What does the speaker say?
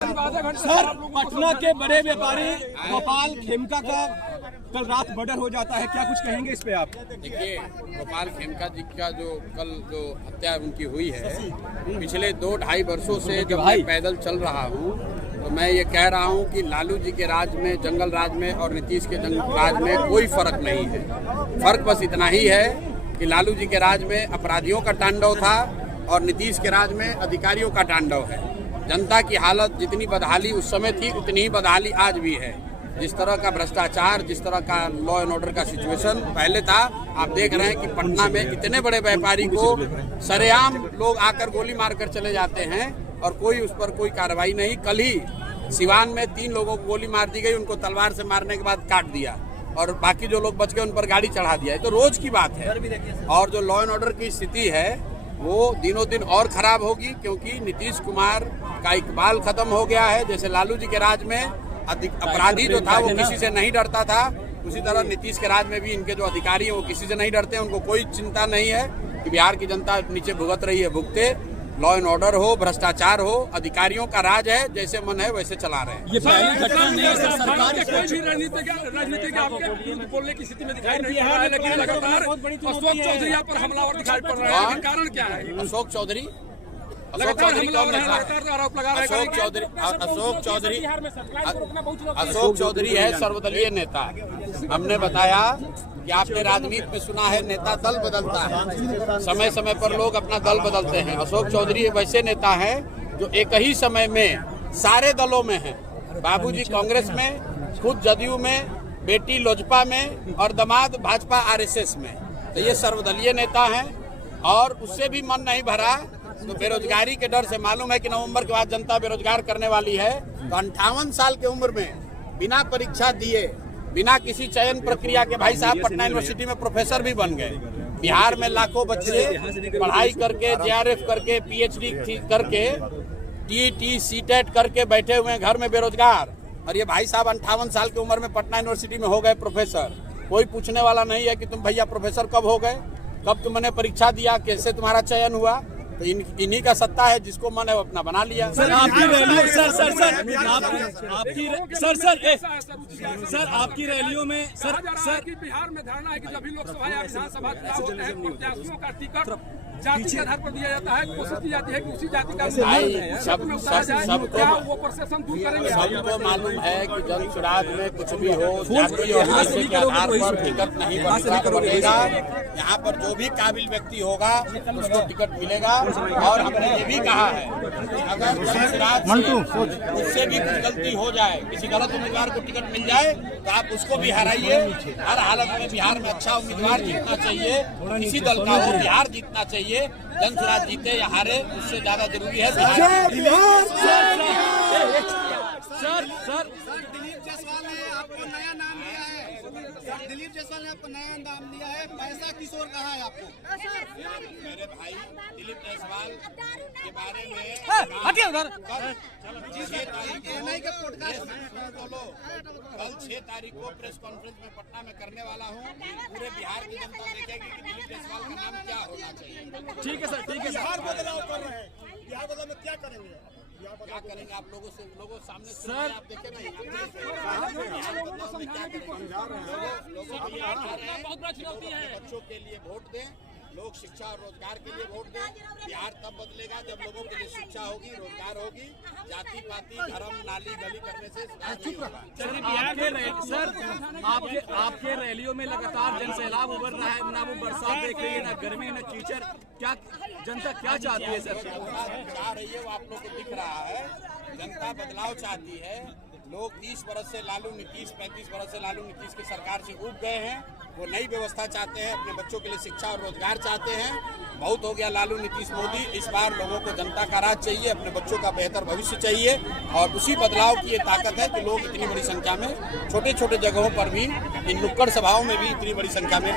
Sir, Patna के बड़े व्यापारी गोपाल खेमका का कल रात मर्डर हो जाता है, क्या कुछ कहेंगे इस पे आप? देखिए, गोपाल खेमका जी का कल जो हत्या उनकी हुई है, पिछले 2-2.5 वर्षों से जब मैं पैदल चल रहा हूँ तो मैं ये कह रहा हूँ कि लालू जी के राज में, जंगल राज में और नीतीश के जंगल राज में कोई फर्क नहीं है। फर्क बस इतना ही है कि लालू जी के राज में अपराधियों का तांडव था और नीतीश के राज में अधिकारियों का तांडव है। जनता की हालत जितनी बदहाली उस समय थी उतनी ही बदहाली आज भी है। जिस तरह का भ्रष्टाचार, जिस तरह का लॉ एंड ऑर्डर का सिचुएशन पहले था, आप देख रहे हैं कि पटना में इतने बड़े व्यापारी को सरेआम लोग आकर गोली मारकर चले जाते हैं और कोई उस पर कोई कार्रवाई नहीं। कल ही सिवान में 3 लोगों को गोली मार दी गई, उनको तलवार से मारने के बाद काट दिया और बाकी जो लोग बच गए उन पर गाड़ी चढ़ा दिया। ये तो रोज की बात है। और जो लॉ एंड ऑर्डर की स्थिति है वो दिनों दिन और खराब होगी, क्योंकि नीतीश कुमार का इकबाल खत्म हो गया है। जैसे लालू जी के राज में अपराधी जो था वो किसी से नहीं डरता था, उसी तरह नीतीश के राज में भी इनके जो अधिकारी हैं वो किसी से नहीं डरते। उनको कोई चिंता नहीं है कि बिहार की जनता नीचे भुगत रही है, भुगते। लॉ एंड ऑर्डर हो, भ्रष्टाचार हो, अधिकारियों का राज है, जैसे मन है वैसे चला रहे हैं। ये पहली घटना नहीं है सर, सरकार के कोई भी राजनीतिक आपके बोलने की स्थिति में दिखाई नहीं पड़ रहा है, लेकिन लगातार अशोक चौधरी पर हमलावर दिखाई पड़ रहा है। कारण क्या है? अशोक चौधरी अशोक चौधरी है सर्वदलीय नेता। हमने बताया कि आपने राजनीति में सुना है नेता दल बदलता है, समय समय पर लोग अपना दल बदलते हैं। अशोक चौधरी वैसे नेता हैं जो एक ही समय में सारे दलों में हैं। बाबूजी कांग्रेस में, खुद जदयू में, बेटी लोजपा में और दामाद भाजपा आरएसएस में। तो ये सर्वदलीय नेता हैं और उससे भी मन नहीं भरा तो बेरोजगारी के डर से, मालूम है कि नवंबर के बाद जनता बेरोजगार करने वाली है, तो 58 साल की उम्र में बिना परीक्षा दिए, बिना किसी चयन प्रक्रिया के भाई साहब पटना यूनिवर्सिटी में प्रोफेसर भी बन गए। बिहार में लाखों बच्चे पढ़ाई करके, जेआरएफ करके, पीएचडी करके, टीईटी, सीटेट करके बैठे हुए हैं घर में बेरोजगार। और ये भाई साहब 58 साल की उम्र में पटना यूनिवर्सिटी में हो गए प्रोफेसर। कोई पूछने वाला नहीं है कि तुम भैया प्रोफेसर कब हो गए, कब तुमने परीक्षा दिया, कैसे तुम्हारा चयन हुआ। तो इन्हीं का सत्ता है, जिसको मन है वो अपना बना लिया। सर आपकी रैलियों आपकी रैलियों में सर बिहार में धारणा है कि जब भी लोकसभा या विधानसभा चुनाव होते हैं प्रत्याशियों का टिकट जाति के आधार पर दिया जाता है। कोशिश की जाती है कि उसी जाति का सबको मालूम है कि जन चुनाव में कुछ भी हो, जाति और भाषा के आधार पर टिकट नहीं बनेगा। यहाँ पर जो भी काबिल व्यक्ति होगा उसको टिकट मिलेगा। और हमने ये भी कहा है कि अगर जन चुनाव उससे भी कुछ गलती हो जाए, किसी गलत उम्मीदवार को टिकट मिल जाए तो आप उसको भी हराइए। हर हालत में बिहार में अच्छा उम्मीदवार जीतना चाहिए, किसी दल का हो, बिहार जीतना चाहिए। जन चुनाव जीते या हारे उससे ज्यादा जरूरी है दिलीप जायसवाल ने आपको नया नाम दिया है, पैसा किशोर कहा है आपको? मेरे भाई दिलीप जायसवाल के बारे में कल 6 तारीख को प्रेस कॉन्फ्रेंस में पटना में करने वाला हूँ। पूरे बिहार की जनता देखेगी कि दिलीप जायसवाल का नाम क्या होना चाहिए। ठीक है सर, ठीक है। बिहार बदलाव कर रहे हैं, बिहार बदलाव में क्या करेंगे? क्या करेंगे आप लोगों सामने सर? आप देखे नहीं, बच्चों के लिए वोट दें, लोग शिक्षा और रोजगार के लिए वोट दें। बिहार तब बदलेगा जब लोगों के लिए शिक्षा होगी, रोजगार होगी। जाति पाति, धर्म, नाली गली करने से आपके रैलियों में लगातार जन सैलाब उभर रहा है। ना वो बरसात देख रही है, ना गर्मी, ना कीचड़। क्या जनता क्या चाहती है सर? चाह रही है वो आप लोग को दिख रहा है। जनता बदलाव चाहती है। लोग 30 बरस से लालू नीतीश, 35 बरस से लालू नीतीश की सरकार से उब गए हैं। वो नई व्यवस्था चाहते हैं, अपने बच्चों के लिए शिक्षा और रोजगार चाहते हैं। बहुत हो गया लालू नीतीश मोदी। इस बार लोगों को जनता का राज चाहिए, अपने बच्चों का बेहतर भविष्य चाहिए। और उसी बदलाव की ये ताकत है कि लोग इतनी बड़ी संख्या में छोटे छोटे जगहों पर भी, इन नुक्कड़ सभाओं में भी इतनी बड़ी संख्या में